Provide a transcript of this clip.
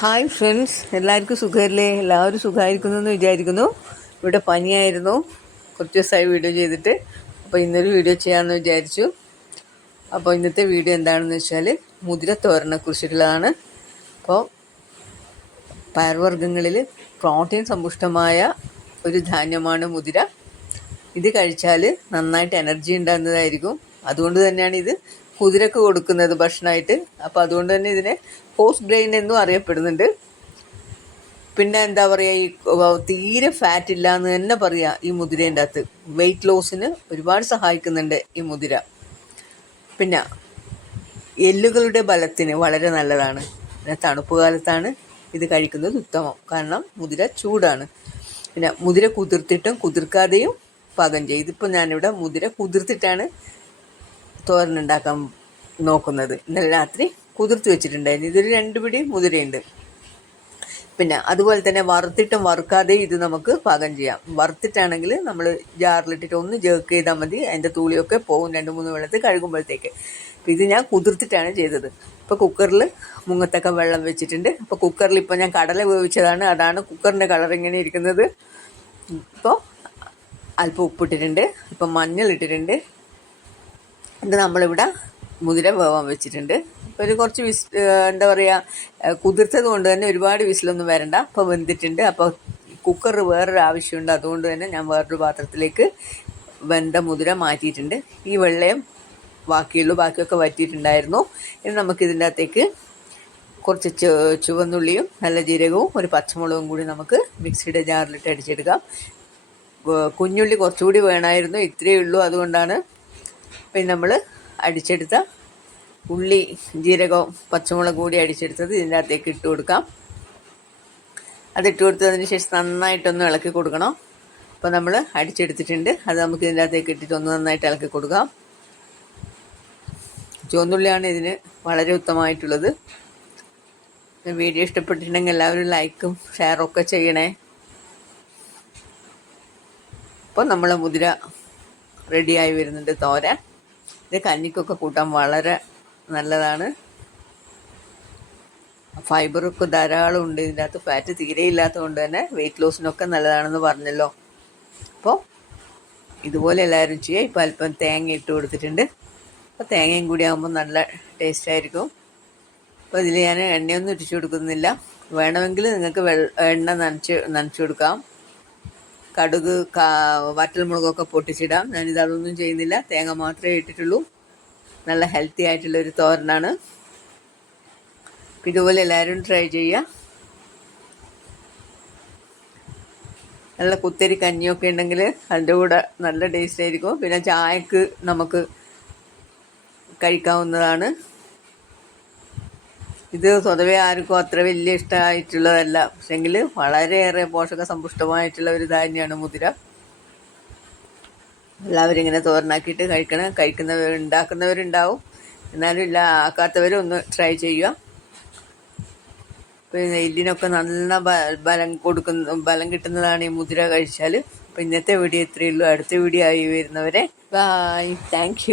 Hi friends. എല്ലാവർക്കും സുഖമല്ലേ? എല്ലാവരും സുഖമായിരിക്കുന്നു എന്ന് വിചാരിക്കുന്നു. ഇവിടെ പനിയായിരുന്നു. കുറച്ച് ദിവസമായി വീഡിയോ ചെയ്തിട്ട്. അപ്പോൾ ഇന്നൊരു വീഡിയോ ചെയ്യാമെന്ന് വിചാരിച്ചു. അപ്പോൾ ഇന്നത്തെ വീഡിയോ എന്താണെന്ന് വെച്ചാൽ മുതിര തോരനെ കുറിച്ചിട്ടുള്ളതാണ് അപ്പോൾ പയർവർഗങ്ങളിൽ പ്രോട്ടീൻ സമ്പുഷ്ടമായ ഒരു ധാന്യമാണ് മുതിര. ഇത് കഴിച്ചാൽ നന്നായിട്ട് എനർജി ഉണ്ടാകുന്നതായിരിക്കും. അതുകൊണ്ട് തന്നെയാണ് ഇത് കുതിരക്ക് കൊടുക്കുന്നത് ഭക്ഷണമായിട്ട് അപ്പോൾ അതുകൊണ്ട് തന്നെ ഇതിനെ ഹോസ് ഗ്രെയിൻ എന്നും അറിയപ്പെടുന്നുണ്ട്. പിന്നെ എന്താ പറയുക ഈ തീരെ ഫാറ്റ് ഇല്ല എന്ന് തന്നെ പറയാം ഈ മുതിരേന്റെ അകത്ത്. വെയിറ്റ് ലോസിന് ഒരുപാട് സഹായിക്കുന്നുണ്ട് ഈ മുതിര. പിന്നെ എല്ലുകളുടെ ബലത്തിന് വളരെ നല്ലതാണ്. പിന്നെ തണുപ്പ് കാലത്താണ് ഇത് കഴിക്കുന്നത് ഉത്തമം. കാരണം മുതിര ചൂടാണ്. പിന്നെ മുതിര കുതിർത്തിട്ടും കുതിർക്കാതെയും പാകം ചെയ്യും. ഇതിപ്പോൾ ഞാനിവിടെ മുതിര കുതിർത്തിട്ടാണ് തോരനുണ്ടാക്കാൻ നോക്കുന്നത്. ഇന്നലെ രാത്രി കുതിർത്ത് വെച്ചിട്ടുണ്ടായിരുന്നു. ഇതൊരു രണ്ട് പിടി മുതിരയുണ്ട്. പിന്നെ അതുപോലെ തന്നെ വറുത്തിട്ടും വറുക്കാതെ ഇത് നമുക്ക് പാകം ചെയ്യാം. വറുത്തിട്ടാണെങ്കിൽ നമ്മൾ ജാറിലിട്ടിട്ട് ഒന്ന് ജേക്ക് ചെയ്താൽ മതി. അതിന്റെ തൂളിയൊക്കെ പോകും രണ്ട് മൂന്ന് വെള്ളത്തിൽ കഴുകുമ്പോഴത്തേക്ക്. അപ്പോൾ ഇത് ഞാൻ കുതിർത്തിട്ടാണ് ചെയ്തത്. ഇപ്പോൾ കുക്കറിൽ മുങ്ങത്തൊക്കെ വെള്ളം വെച്ചിട്ടുണ്ട്. അപ്പോൾ കുക്കറിൽ ഇപ്പോൾ ഞാൻ കടല വേവിച്ചതാണ് അതാണ് കുക്കറിന്റെ കളർ ഇങ്ങനെ ഇരിക്കുന്നത്. ഇപ്പോൾ അല്പം ഉപ്പിട്ടിട്ടുണ്ട്. ഇപ്പം മഞ്ഞൾ ഇട്ടിട്ടുണ്ട് ഇത് നമ്മളിവിടെ മുതിര വേവാൻ വെച്ചിട്ടുണ്ട്. ഒരു കുറച്ച് വിസ് എന്താ പറയുക കുതിർത്തത് കൊണ്ട് തന്നെ ഒരുപാട് വിസിലൊന്നും വരണ്ട. അപ്പോൾ വെന്തിട്ടുണ്ട്. അപ്പോൾ കുക്കർ വേറൊരു ആവശ്യമുണ്ട്. അതുകൊണ്ട് തന്നെ ഞാൻ വേറൊരു പാത്രത്തിലേക്ക് വെന്ത മുതിര മാറ്റിയിട്ടുണ്ട്. ഈ വെള്ളയും ബാക്കിയുള്ളൂ. ബാക്കിയൊക്കെ വറ്റിയിട്ടുണ്ടായിരുന്നു. ഇനി നമുക്കിതിന്റെ അകത്തേക്ക് കുറച്ച് ചുവന്നുള്ളിയും നല്ല ജീരകവും ഒരു പച്ചമുളകും കൂടി നമുക്ക് മിക്സിയുടെ ജാറിലിട്ട് അടിച്ചെടുക്കാം. കുഞ്ഞുള്ളി കുറച്ചുകൂടി വേണമായിരുന്നു. ഇത്രയേ ഉള്ളൂ. അതുകൊണ്ടാണ് പിന്നെ നമ്മൾ അടിച്ചെടുത്ത ഉള്ളി ജീരകവും പച്ചമുളക് കൂടി അടിച്ചെടുത്തത് ഇതിന്റെ അകത്തേക്ക് ഇട്ട് കൊടുക്കാം. അതിട്ട് കൊടുത്തതിന് ശേഷം നന്നായിട്ടൊന്ന് ഇളക്കി കൊടുക്കണം. അപ്പോൾ നമ്മൾ അടിച്ചെടുത്തിട്ടുണ്ട്. അത് നമുക്ക് ഇതിന്റെ അകത്തേക്ക് ഇട്ടിട്ട് ഒന്ന് നന്നായിട്ട് ഇളക്കി കൊടുക്കാം. ചുവന്നുള്ളിയാണ് ഇതിന് വളരെ ഉത്തമമായിട്ടുള്ളത്. വീഡിയോ ഇഷ്ടപ്പെട്ടിട്ടുണ്ടെങ്കിൽ എല്ലാവരും ലൈക്കും ഷെയറും ഒക്കെ ചെയ്യണേ. അപ്പോൾ നമ്മൾ മുതിര റെഡിയായി വരുന്നുണ്ട് തോരൻ. ഇത് കഞ്ഞിക്കൊക്കെ കൂട്ടാൻ വളരെ നല്ലതാണ്. ഫൈബറൊക്കെ ധാരാളം ഉണ്ട്. ഇതിന്റെ അകത്ത് ഫാറ്റ് തീരെ ഇല്ലാത്തതുകൊണ്ട് തന്നെ വെയിറ്റ് ലോസിനൊക്കെ നല്ലതാണെന്ന് പറഞ്ഞല്ലോ. അപ്പോൾ ഇതുപോലെ എല്ലാവരും ചെയ്യുക. ഇപ്പോൾ അല്പം തേങ്ങ ഇട്ട് കൊടുത്തിട്ടുണ്ട്. അപ്പോൾ തേങ്ങയും കൂടി ആകുമ്പോൾ നല്ല ടേസ്റ്റ് ആയിരിക്കും. അപ്പോൾ ഇതിൽ ഞാൻ എണ്ണയൊന്നും ഇട്ടിച്ചു കൊടുക്കുന്നില്ല. വേണമെങ്കിൽ നിങ്ങൾക്ക് എണ്ണ നനച്ച് നനച്ചു കൊടുക്കാം. കടുക് വറ്റൽമുളകൊക്കെ പൊട്ടിച്ചിടാം. ഞാനിത് അതൊന്നും ചെയ്യുന്നില്ല. തേങ്ങ മാത്രമേ ഇട്ടിട്ടുള്ളൂ. നല്ല ഹെൽത്തി ആയിട്ടുള്ള ഒരു തോരനാണ്. ഇതുപോലെ എല്ലാവരും ട്രൈ ചെയ്യുക നല്ല കുത്തരി കഞ്ഞിയൊക്കെ ഉണ്ടെങ്കിൽ അതിന്റെ കൂടെ നല്ല ടേസ്റ്റ് ആയിരിക്കും. പിന്നെ ചായക്ക് നമുക്ക് കഴിക്കാവുന്നതാണ്. ഇത് സ്വതവേ ആർക്കും അത്ര വലിയ ഇഷ്ടമായിട്ടുള്ളതല്ല. പക്ഷെങ്കിൽ വളരെയേറെ പോഷക സമ്പുഷ്ടമായിട്ടുള്ള ഒരു ധാന്യമാണ് മുതിര. എല്ലാവരും ഇങ്ങനെ തോരനാക്കിയിട്ട് കഴിക്കണം കഴിക്കുന്നവർ ഉണ്ടാക്കുന്നവരുണ്ടാവും. എന്നാലും ഇല്ല ആക്കാത്തവരും ഒന്ന് ട്രൈ ചെയ്യുക. പിന്നെ എല്ലിനൊക്കെ നല്ല ബലം കൊടുക്കുന്ന ബലം കിട്ടുന്നതാണ് ഈ മുതിര കഴിച്ചാൽ അപ്പോൾ ഇന്നത്തെ വീഡിയോ ഇത്രയേ ഉള്ളൂ. അടുത്ത വീഡിയോ ആയി വരുന്നവരെ ബായ് താങ്ക്